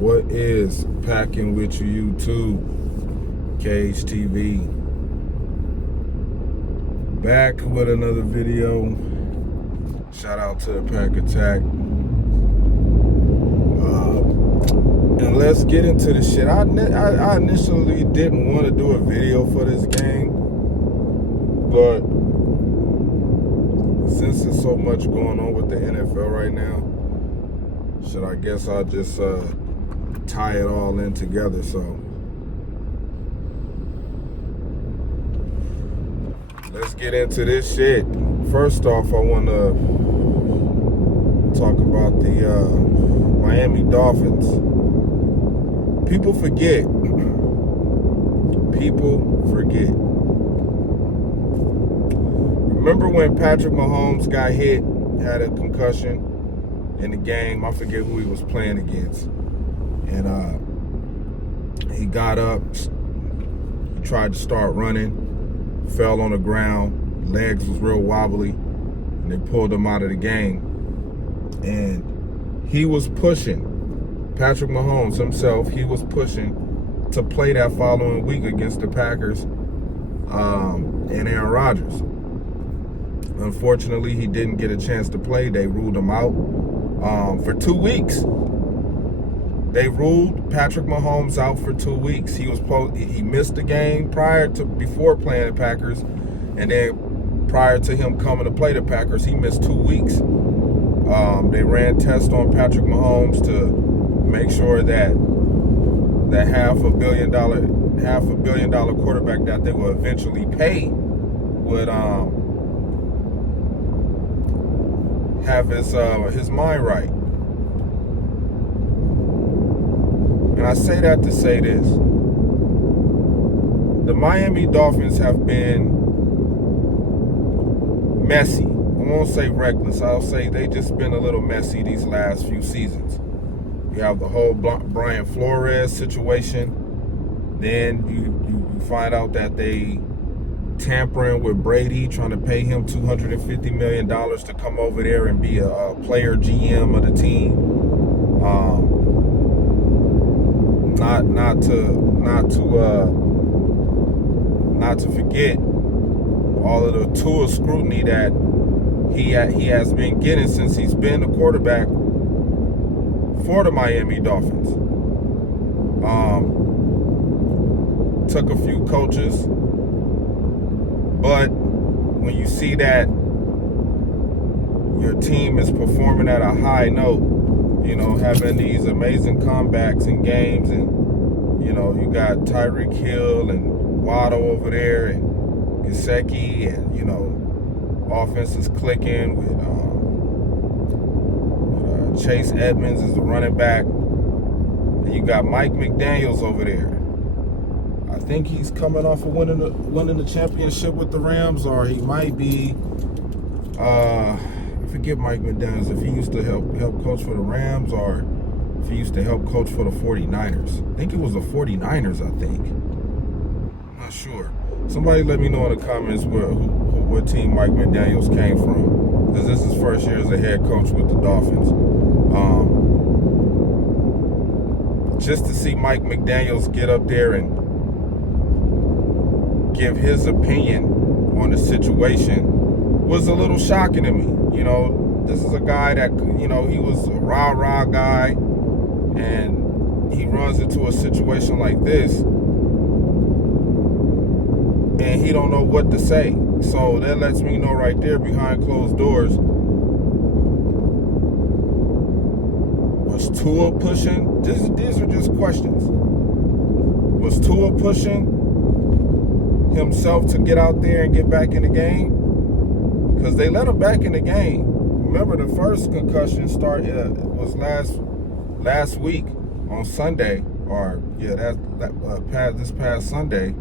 What is packing with you, YouTube? Cage TV. Back with another video. Shout out to the Pack Attack. And let's get into the shit. I initially didn't want to do a video for this game, but since there's so much going on with the NFL right now, I guess I'll just tie it all in together. So let's get into this shit. First off, I want to talk about the Miami Dolphins. People forget. Remember when Patrick Mahomes got hit, had a concussion in the game? I forget who he was playing against. And he got up, he tried to start running, fell on the ground, legs was real wobbly, and they pulled him out of the game. And he was pushing, Patrick Mahomes himself, he was pushing to play that following week against the Packers and Aaron Rodgers. Unfortunately, he didn't get a chance to play. They ruled him out for 2 weeks. They ruled Patrick Mahomes out for 2 weeks. He missed the game before playing the Packers, and then prior to him coming to play the Packers, he missed 2 weeks. They ran tests on Patrick Mahomes to make sure that the half a billion dollar quarterback that they will eventually pay would have his mind right. And I say that to say this. The Miami Dolphins have been messy. I won't say reckless. I'll say they just been a little messy these last few seasons. You have the whole Brian Flores situation. Then you find out that they tampering with Brady, trying to pay him $250 million to come over there and be a player GM of the team. Not to forget all of the Tua scrutiny that he has been getting since he's been the quarterback for the Miami Dolphins. Took a few coaches, but when you see that your team is performing at a high note, having these amazing comebacks in games, and you got Tyreek Hill and Waddle over there, and Gesicki, and offense is clicking with Chase Edmonds as the running back, and you got Mike McDaniels over there. I think he's coming off of winning the championship with the Rams, or he might be. I forget Mike McDaniels, if he used to help coach for the Rams, or if he used to help coach for the 49ers. I think it was the 49ers, I think. I'm not sure. Somebody let me know in the comments what team Mike McDaniels came from, because this is his first year as a head coach with the Dolphins. Just to see Mike McDaniels get up there and give his opinion on the situation was a little shocking to me. This is a guy that, he was a rah-rah guy, and he runs into a situation like this, and he don't know what to say. So that lets me know right there, behind closed doors, was Tua pushing? These are just questions. Was Tua pushing himself to get out there and get back in the game? Because they let him back in the game. Remember, the first concussion was last week on Sunday, this past Sunday,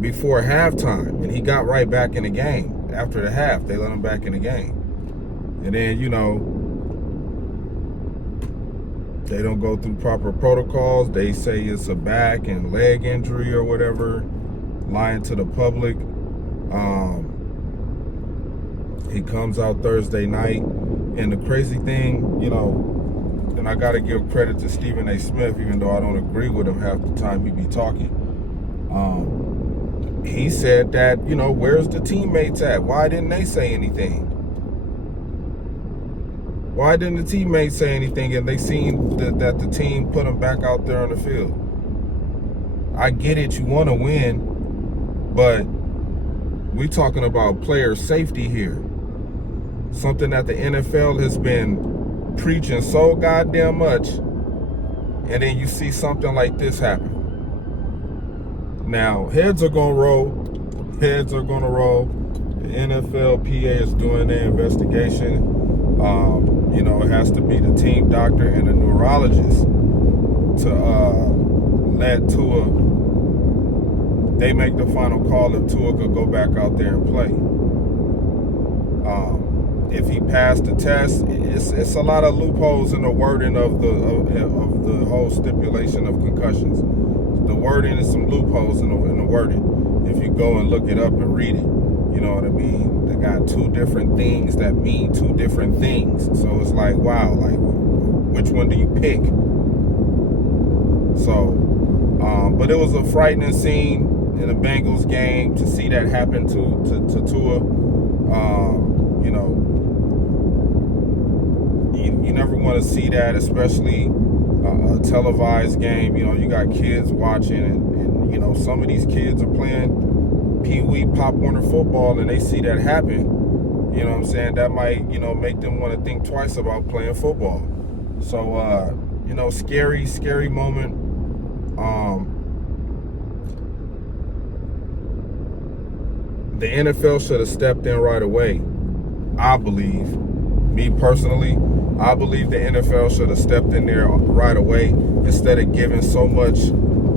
before halftime, and he got right back in the game. After the half, they let him back in the game. And then, they don't go through proper protocols. They say it's a back and leg injury or whatever, lying to the public. He comes out Thursday night, and the crazy thing, and I got to give credit to Stephen A. Smith, even though I don't agree with him half the time he be talking. He said that, where's the teammates at? Why didn't they say anything? Why didn't the teammates say anything and they seen that the team put them back out there on the field? I get it, you want to win, but we're talking about player safety here. Something that the NFL has been preaching so goddamn much, and then you see something like this happen. Now, heads are going to roll. Heads are going to roll. The NFLPA is doing their investigation. It has to be the team doctor and the neurologist to let Tua, they make the final call if Tua could go back out there and play. If he passed the test, it's a lot of loopholes in the wording of the whole stipulation of concussions. The wording is some loopholes in the wording. If you go and look it up and read it, you know what I mean? They got two different things that mean two different things. So it's like, wow, like which one do you pick? So, but it was a frightening scene in the Bengals game to see that happen to Tua. You never want to see that, especially a televised game. You got kids watching, and some of these kids are playing Pee Wee Pop Warner football, and they see that happen. You know what I'm saying? That might, make them want to think twice about playing football. So, scary moment. The NFL should have stepped in right away. I believe, me personally, I believe the NFL should have stepped in there right away instead of giving so much.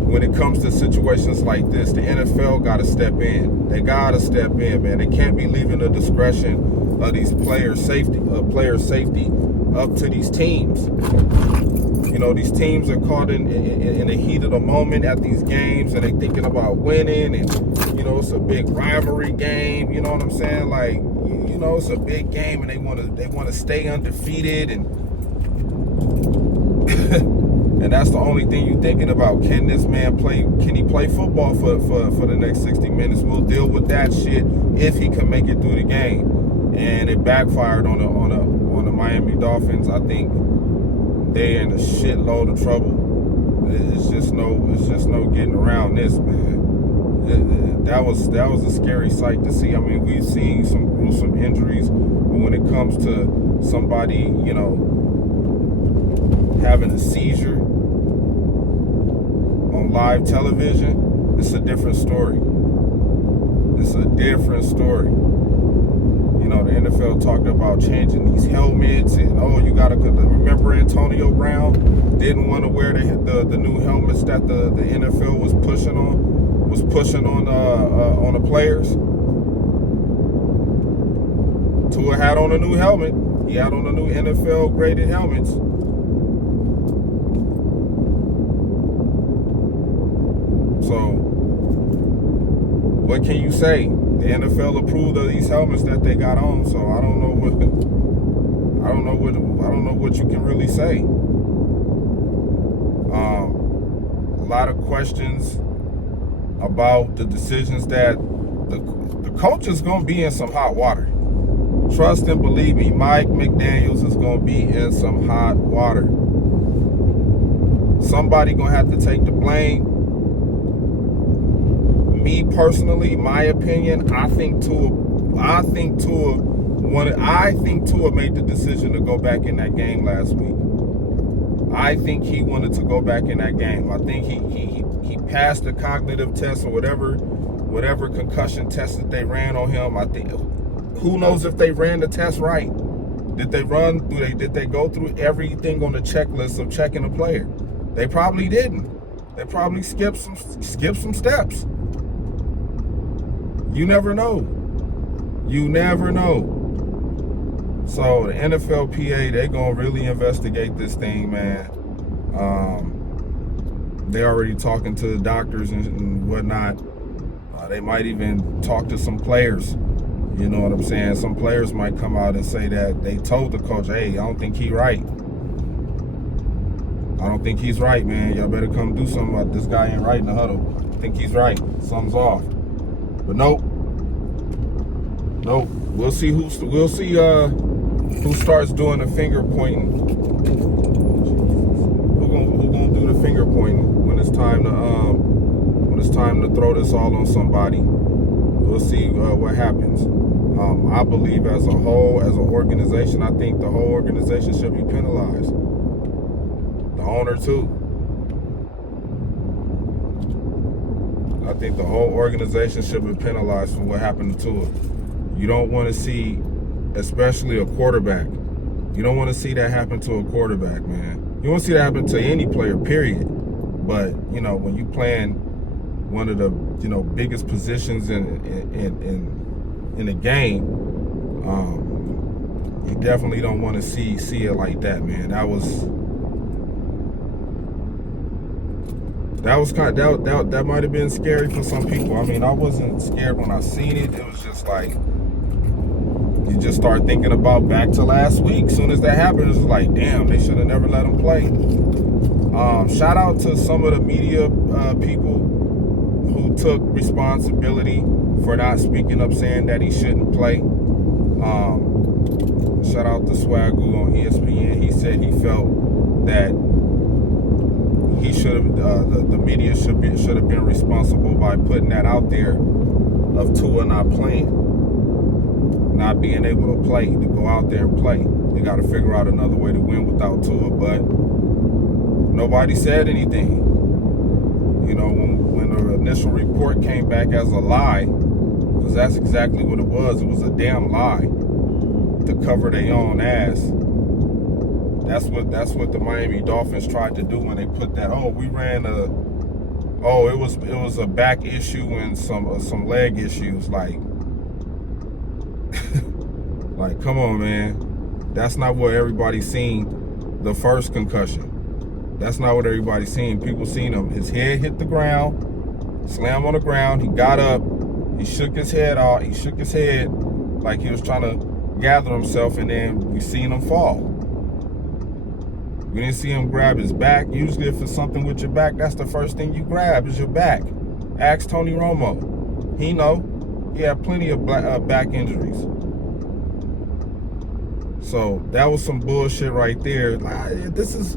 When it comes to situations like this, the NFL got to step in. They got to step in, man. They can't be leaving the discretion of these players' safety up to these teams. These teams are caught in the heat of the moment at these games, and they thinking about winning, and it's a big rivalry game. You know what I'm saying? Like, it's a big game, and they want to stay undefeated, and and that's the only thing you're thinking about. Can this man play? Can he play football for the next 60 minutes? We'll deal with that shit if he can make it through the game. And it backfired on the Miami Dolphins. I think they're in a shitload of trouble. It's just no getting around this, man. That was a scary sight to see. I mean, we've seen some gruesome injuries, but when it comes to somebody, having a seizure on live television, it's a different story. It's a different story. The NFL talked about changing these helmets, and you gotta remember Antonio Brown didn't want to wear the new helmets that the NFL was pushing on the players. Tua had on a new helmet. He had on the new NFL graded helmets. So, what can you say? The NFL approved of these helmets that they got on, so I don't know what you can really say. A lot of questions about the decisions that the coach is going to be in some hot water. Trust and believe me, Mike McDaniels is going to be in some hot water. Somebody going to have to take the blame. Me personally, my opinion, I think Tua made the decision to go back in that game last week. I think he wanted to go back in that game. I think he passed the cognitive test or whatever concussion test that they ran on him. I think, who knows if they ran the test right? Did they go through everything on the checklist of checking a player? They probably didn't. They probably skipped some steps. You never know. So the NFLPA, they gonna really investigate this thing, man. They already talking to the doctors and whatnot. They might even talk to some players. You know what I'm saying? Some players might come out and say that they told the coach, hey, I don't think he right. I don't think he's right, man. Y'all better come do something about this guy ain't right in the huddle. I think he's right. Something's off. But nope. Nope. We'll see who starts doing the finger pointing. Who gonna do the finger pointing when it's time to throw this all on somebody. We'll see what happens. I believe as a whole, as an organization, I think the whole organization should be penalized. The owner too. I think the whole organization should be penalized for what happened to Tua. You don't want to see, especially a quarterback. You don't want to see that happen to a quarterback, man. You want to see that happen to any player, period. But, you know, when you playing one of the, you know, biggest positions in the game, you definitely don't want to see it like that, man. That might have been scary for some people. I mean, I wasn't scared when I seen it. It was just like, you just start thinking about back to last week. As soon as that happened, it was like, damn, they should have never let him play. Shout out to some of the media people who took responsibility for not speaking up, saying that he shouldn't play. Shout out to Swagoo on ESPN. He said he felt that he should have, the media should have been responsible by putting that out there of Tua not playing, not being able to play, to go out there and play. They got to figure out another way to win without Tua, but nobody said anything. You know, when the initial report came back as a lie, because that's exactly what it was. It was a damn lie to cover their own ass. That's what the Miami Dolphins tried to do when they put that. It was a back issue and some leg issues. Like, like, come on, man. That's not what everybody's seen. The first concussion. That's not what everybody's seen. People seen him. His head hit the ground, slammed on the ground. He got up. He shook his head off. He shook his head like he was trying to gather himself, and then we seen him fall. We didn't see him grab his back. Usually if it's something with your back, that's the first thing you grab is your back. Ask Tony Romo. He know. He had plenty of back injuries. So that was some bullshit right there. This is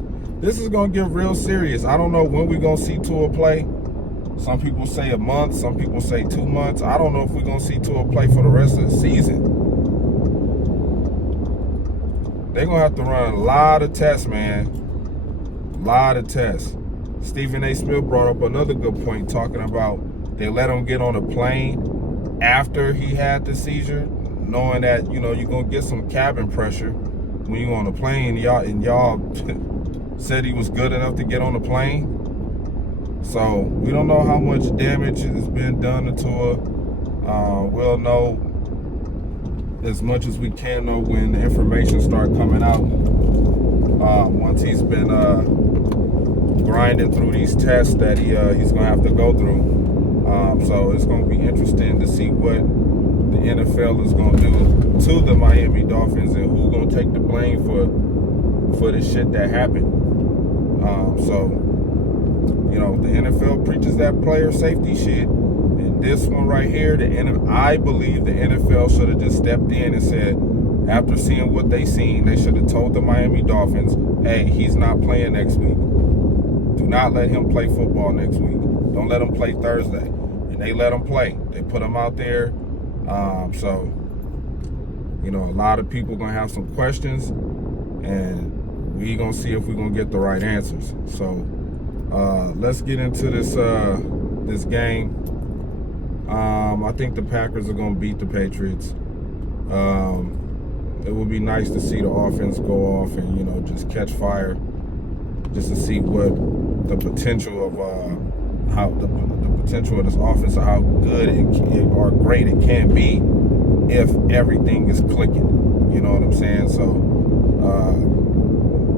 going to get real serious. I don't know when we're going to see Tua play. Some people say a month. Some people say 2 months. I don't know if we're going to see Tua play for the rest of the season. They're going to have to run a lot of tests, man. A lot of tests. Stephen A. Smith brought up another good point, talking about they let him get on a plane after he had the seizure, knowing that, you know, you're going to get some cabin pressure when you're on the plane. Y'all said he was good enough to get on the plane. So we don't know how much damage has been done to Tua. We'll know as much as we can know when the information start coming out. Once he's been grinding through these tests that he's gonna have to go through. So it's gonna be interesting to see what the NFL is gonna do to the Miami Dolphins and who's gonna take the blame for the shit that happened. So, you know, the NFL preaches that player safety shit. And this one right here, I believe the NFL should have just stepped in and said, after seeing what they seen, they should have told the Miami Dolphins, hey, he's not playing next week. Do not let him play football next week. Don't let him play Thursday. And they let him play. They put him out there. So, you know, a lot of people going to have some questions, and we going to see if we're going to get the right answers. So, let's get into this game. I think the Packers are going to beat the Patriots. It would be nice to see the offense go off and, you know, just catch fire, just to see what the potential of how the potential of this offense, or how good or great it can be if everything is clicking. You know what I'm saying? So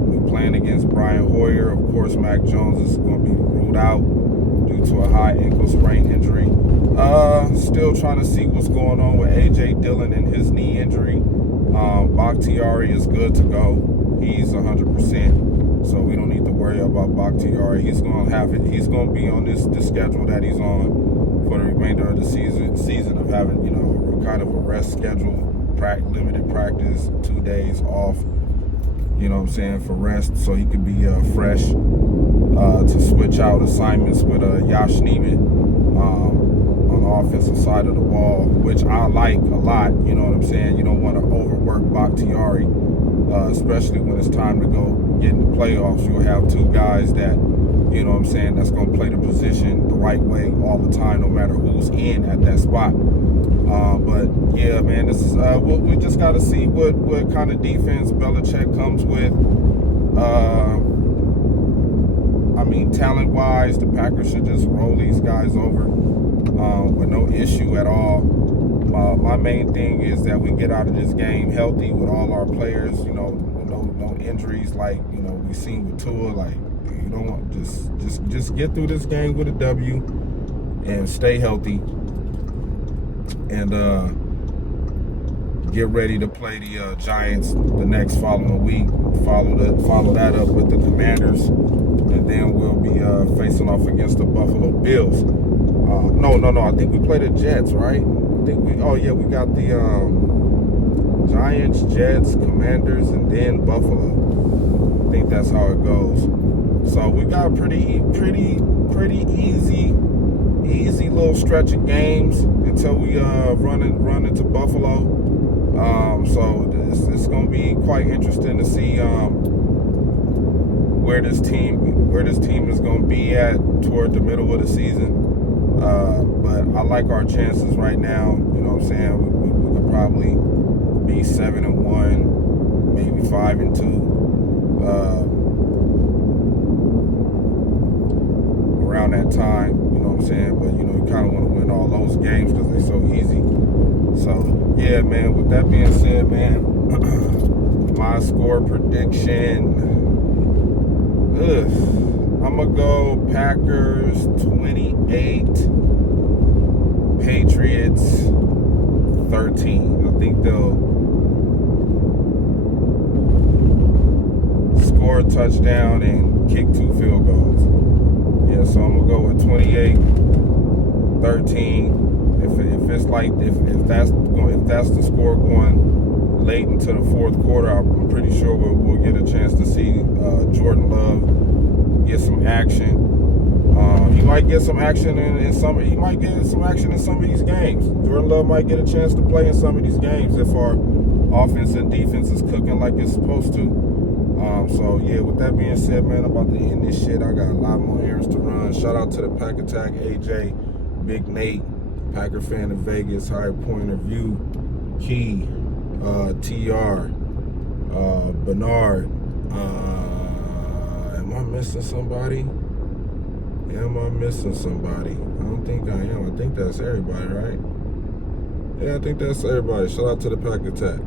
we're playing against Brian Hoyer. Of course, Mac Jones is going to be ruled out due to a high ankle sprain injury. Still trying to see what's going on with A.J. Dillon and his knee injury. Bakhtiari is good to go. He's 100%, so we don't need to worry worry about Bakhtiari. He's going to have it. He's going to be on this schedule that he's on for the remainder of the season of having, you know, kind of a rest schedule, limited practice, 2 days off, you know what I'm saying, for rest, so he can be fresh to switch out assignments with Yash Neiman on the offensive side of the ball, which I like a lot, you know what I'm saying. You don't want to overwork Bakhtiari, especially when it's time to go get in the playoffs. You'll have two guys that, you know what I'm saying, that's going to play the position the right way all the time, no matter who's in at that spot. But yeah, man, this is we just got to see what kind of defense Belichick comes with. I mean, talent-wise, the Packers should just roll these guys over with no issue at all. My main thing is that we get out of this game healthy with all our players, you know, no injuries like, you know, we seen with Tua. Like, you don't want just get through this game with a W and stay healthy, and get ready to play the Giants the next following week. Follow that up with the Commanders, and then we'll be facing off against the Buffalo Bills. No. I think we play the Jets, right? I think we got the Giants, Jets, Commanders, and then Buffalo. I think that's how it goes. So we got a pretty easy little stretch of games until we run into Buffalo. So it's going to be quite interesting to see where this team is going to be at toward the middle of the season. But I like our chances right now. You know what I'm saying? We could probably be 7-1, maybe 5-2. Around that time, you know what I'm saying? But, you know, you kind of want to win all those games because they're so easy. So, yeah, man, with that being said, man, my score prediction, I'm going to go Packers 28, Patriots 13. I think they'll score a touchdown and kick 2 field goals. Yeah, so I'm gonna go with 28, 13. If that's the score going late into the fourth quarter, I'm pretty sure we'll get a chance to see Jordan Love get some action. He might get some action in some. He might get some action in some of these games. Jordan Love might get a chance to play in some of these games if our offense and defense is cooking like it's supposed to. So yeah, with that being said, man, I'm about to end this shit. I got a lot more errands to run. Shout out to the Pack Attack, AJ, Big Nate, Packer fan in Vegas, Higher Point of View, Key, TR, Bernard. Am I missing somebody? Am I missing somebody? I don't think I am. I think that's everybody, right? Yeah, I think that's everybody. Shout out to the Pack Attack.